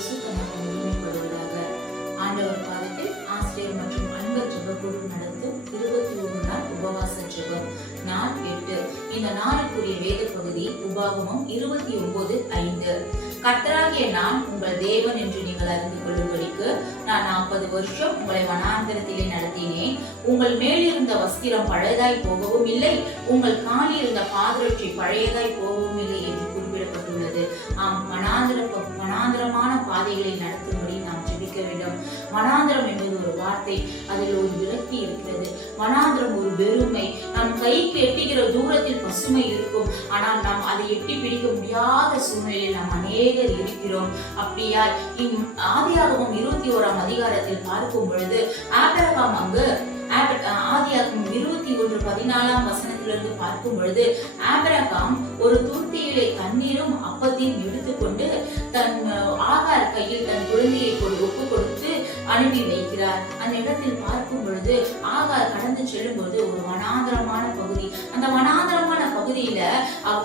இயேசு தனக்கு முழுமைப்படுவதாக ஆண்டவர் பாதத்தில் ஆசிரியர் மற்றும் அன்பர் ஜபக்குழு நடத்தும் இருபத்தி ஒரு நாள் உபவாச ஜபம். நாள் எட்டு. இந்த நாளுக்குரிய வேத பகுதி உபாகமம் இருபத்தி ஒன்பது ஐந்து. கர்த்தராகிய நான் உங்கள் தேவன் என்று நீங்கள் அறிந்து கொள்ளும்படிக்கு நான் நாற்பது வருஷம் உங்களை வனாந்திரத்திலே நடத்தினேன். உங்கள் மேலிருந்த வஸ்திரம் பழையதாய் போகவும் இல்லை. உங்கள் காலில் இருந்த பாதரட்சி பழையதாய் போகவும் இல்லை என்று ஆம் மனாந்திர மனாந்திரமான பாதைகளை நடத்தும்படி நாம் ஜெபிக்க வேண்டும். மனாந்திரம் என்பது ஒரு வார்த்தை அதில் ஒரு விரக்தி இருக்கிறது. மனாந்திரம் ஒரு வெறுமை. நம் கைக்கு எட்டுகிற தூரத்தில் பசுமை இருக்கும். ஆனால் நாம் அதை எட்டி பிடிக்க முடியாத சூழ்நிலையில் நாம் அநேகர் இருக்கிறோம். அப்படியா இம் ஆதியாகவும் இருபத்தி ஓராம் அதிகாரத்தில் பார்க்கும் பொழுது ஆபிரகாம் அங்கு பதினாலாம் வசனத்திலிருந்து பார்க்கும் பொழுது ஆபிரகாம் ஒரு துருத்தியிலே தண்ணீரும் அப்பத்தையும் எடுத்துக்கொண்டு தன் ஆகார் கையில் தன் குழந்தையை கொடு ஒப்பு கொடுத்து அனுப்பி வைக்கிறார். அந்த இடத்தில் பார்க்கும் பொழுது ஆகார் கடந்து செல்லும் பொழுது ஒரு வனாந்தரமான பகுதி. அந்த வனாந்தரமான பகுதியில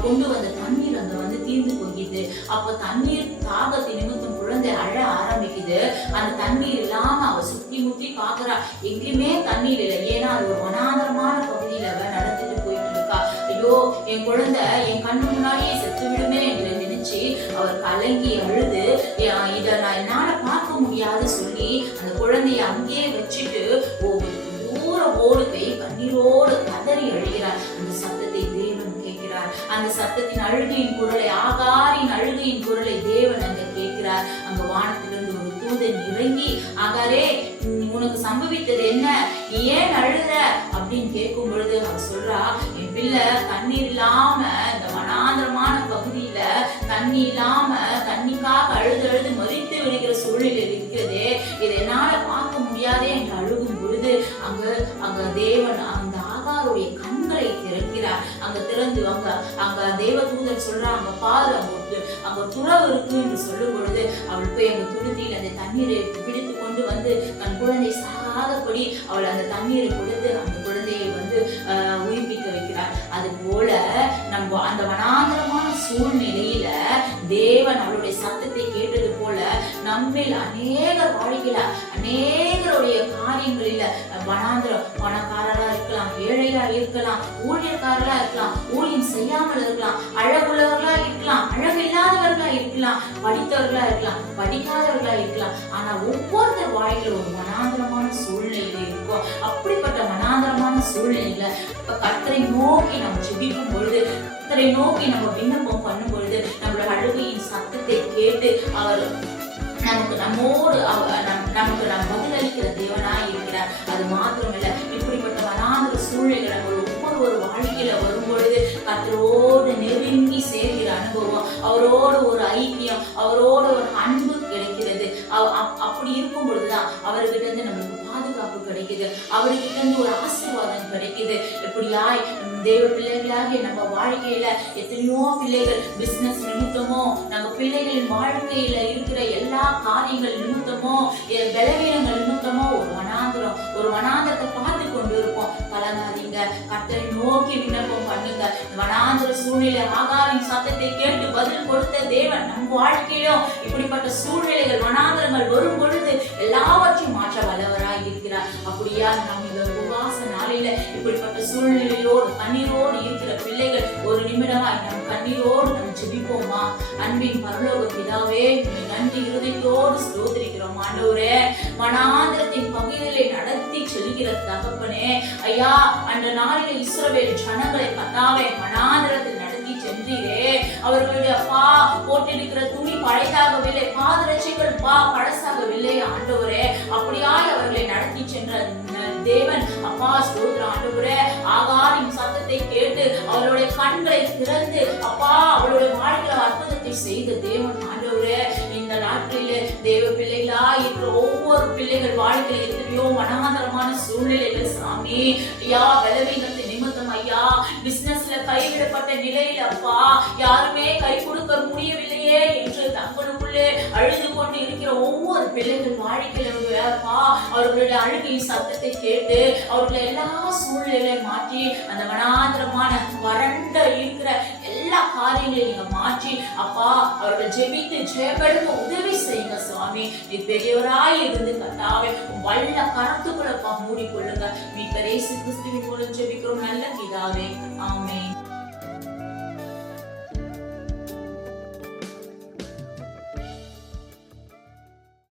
கொண்டு வந்த தண்ணீர் அங்க வந்து தீர்ந்து போகிறது அப்ப தண்ணீர் தாகத்தை நிமித்தம் குழந்தை அழ ஆரம்பிக்குது. அந்த தண்ணீர் இல்லாம அவ சுத்தி முத்தி பாக்குறா. எங்கேயுமே தண்ணீர் இல்லை. ஏன்னா அது ஒரு வனாந்தரமான பகுதியில அவ நடந்துட்டு போயிட்டு இருக்கா ஐயோ என் குழந்தை என் கண்ணு முன்னாடியே செத்து விடுமே என்று நினைச்சு அவர் கலங்கி அழுது. இதை நான் என்னால பார்க்க முடியாது சொல்லி அந்த குழந்தைய அங்கேயே வச்சுட்டு சத்தத்தின் அழுகையின் குரலை ஆகாரின் அழுகையின் குரலை தேவன் அங்க கேட்கிறார். அங்க வானத்திலிருந்து ஒரு தூதன் இறங்கி ஆகாரே உனக்கு சம்பவித்தது என்ன? நீ ஏன் அழுத? அப்படின்னு கேட்கும் பொழுது அவர் சொல்றா என் பிள்ளை தண்ணீர் இல்லாம இந்த வனாந்திரமான பகுதியில தண்ணி இல்லாம தண்ணிக்காக அழுது அழுது மறித்து விடுகிற சூழ்நிலை இருக்கிறதே. இதை என்னால பார்க்க முடியாதே என்று அழுகும் பொழுது அங்க அங்க தேவன் அந்த ஆகாருடைய கண்களை திறக்கிறார். அங்க திறந்து அங்க அங்க தேவதூதன் சொல்றா சொல்றாங்க பாரு அங்க அங்க துறவு இருக்கு என்று சொல்லும் பொழுது அவள் போய் அங்க துருத்தியில் அந்த தண்ணீரை பிடித்து கொண்டு வந்து தன் குழந்தை சாகாதபடி அவள் அந்த தண்ணீரை கொடுத்து அந்த குழந்தையை வந்து உயிர்ப்பிக்க வைக்கிறார் அது போல நம்ம அந்த வனாந்தரமான சூழ்நிலையில தேவன் அவளுடைய சத்தத்தை கேட்டது போல நம்மில் அநேகர் வாழ்க்கையில அநேக காரியங்களில் வனாந்திரம் பணக்காரரா இருக்கலாம் ஏழையா இருக்கலாம் ஊழியக்காரராக இருக்கலாம் ஊழியம் செய்யாமல் இருக்கலாம் அழகுள்ளவர்களா இருக்கலாம் அழகில்லாதவர்களா இருக்கலாம் படித்தவர்களா இருக்கலாம் படிக்காதவர்களா இருக்கலாம். ஆனா ஒவ்வொருத்தர் வாழ்க்கையில ஒரு மனாந்திரமான சூழ்நிலையில இருக்கும். அப்படிப்பட்ட மனாந்திரமான சூழ்நிலையில இப்ப கர்த்தரை நோக்கி நம்ம ஜெபிக்கும் பொழுது கத்தரை நோக்கி நம்ம விண்ணப்பம் பண்ணும் பொழுது நம்மளோட அழுகையின் சத்தத்தை கேட்டு அவர் நமக்கு நம்மோடு நம்- நமக்கு நம்ம பதிலளிக்கிற தேவனாய் இருக்கிறார். அது மாத்திரமில்ல இப்படிப்பட்ட வனாந்திர சூழ்நிலை நம்ம ஒவ்வொரு ஒரு வாழ்க்கையில வரும்பொழுது கத்தரோடு நெருங்கி சேர்கிற அனுபவம் அவரோடு ஒரு ஐக்கியம் அவரோடு ஒரு அன்பு கிடைக்கிறது. அப்படி இருக்கும் பொழுதுதான் அவர்கிட்ட இருந்து நம்மளுக்கு பாதுகாப்பு கிடைக்குது. அவர்கிட்ட இருந்து ஒரு ஆசீர்வாதம் கிடைக்குது. இப்படியாய் தெய்வ தேவ பிள்ளைகளாகிய நம்ம வாழ்க்கையில எத்தனையோ பிள்ளைகள் பிசினஸ் நிமித்தமோ நம்ம பிள்ளைகளின் வாழ்க்கையில இருக்கிற எல்லா காரியங்கள் நிமித்தமோ எ- பலவீனங்கள் நிமித்தமோ ஒரு கர்த்தரை நோக்கி விண்ணப்பம் பண்ணுங்க வனாந்திர சூழ்நிலை ஆகாரின் சத்தத்தை கேட்டு பதில் கொடுத்த தேவன் நம் வாழ்க்கையிலும் இப்படிப்பட்ட சூழ்நிலைகள் வனாந்திரங்கள் வரும் பொழுது எல்லாவற்றையும் மாற்ற வல்லவராய் இருக்கிறார். அப்படியா நம் இந்த உபாச நாளில இப்படிப்பட்ட சூழ்நிலையோடு கண்ணீரோடு இருக்கிற பிள்ளைகள் ஒரு நிமிடமாய் நம் கண்ணீரோடு நம் ஜெபிப்போமா? அன்பின் பரலோக பிதாவே நன்றி இருதயத்தோடு ஸ்தோத்திரிக்கிறோம். ஆண்டவரே வனாந்திரத்தின் பகுதிகளை நடத்தி இருக்கிற தகப்பனே. ஐயா அந்த நாளில் இஸ்ரவேல் ஜனங்களை கத்தாவே மனாந்திரத்தில் நடத்தி சென்றீரே. அவர்களுடைய அப்பா போட்டிருக்கிற துணி பழையதாகவில்லை பாதரட்சைகள் பா பழசாகவில்லை ஆண்டவரே. அப்படியாய் அவர்களை நடத்தி சென்ற தேவன் அப்பா ஸ்தோத்திர ஆண்டவரே. திறந்து அப்பா அவளுடைய வாழ்க்கையில அற்புதத்தை செய்த தேவன் ஆண்டவரே இந்த நாட்களிலே தேவ பிள்ளைகளா இருக்கிற ஒவ்வொரு பிள்ளைகள் வாழ்க்கையில் எத்தனையோ மனமாதரமான சூழ்நிலைகள் சாமி யா பலவீனத்தை ஐயா. பிசினஸ்ல கைவிடப்பட்ட நிலையில் அப்பா. யாருமே கை கொடுக்க முடியவில்லையே என்று தங்களுக்குள்ளே அழுது கொண்டு இருக்கிற ஒவ்வொரு பிள்ளைகள் வாழ்க்கையில அப்பா அவர்களுடைய அழுகையின் சத்தத்தை கேட்டு அவர்களை எல்லா சூழ்நிலையை மாற்றி அந்த வனாந்திரமான வறண்ட இருக்கிற எல்லா நீங்க மாற்றி அப்பா அவர்கள் ஜெபித்து ஜெயப்படுத்த உதவி செய்யுங்க சுவாமி. நீ பெரியவராய் இருந்து கத்தாவே வல்ல கரத்துக்குள்ளப்பா மூடிக்கொள்ளுங்க. நீ பெரேசு கிறிஸ்துவின் மூலம் ஜெபிக்கிறோம். நல்ல பிதாவே. ஆமே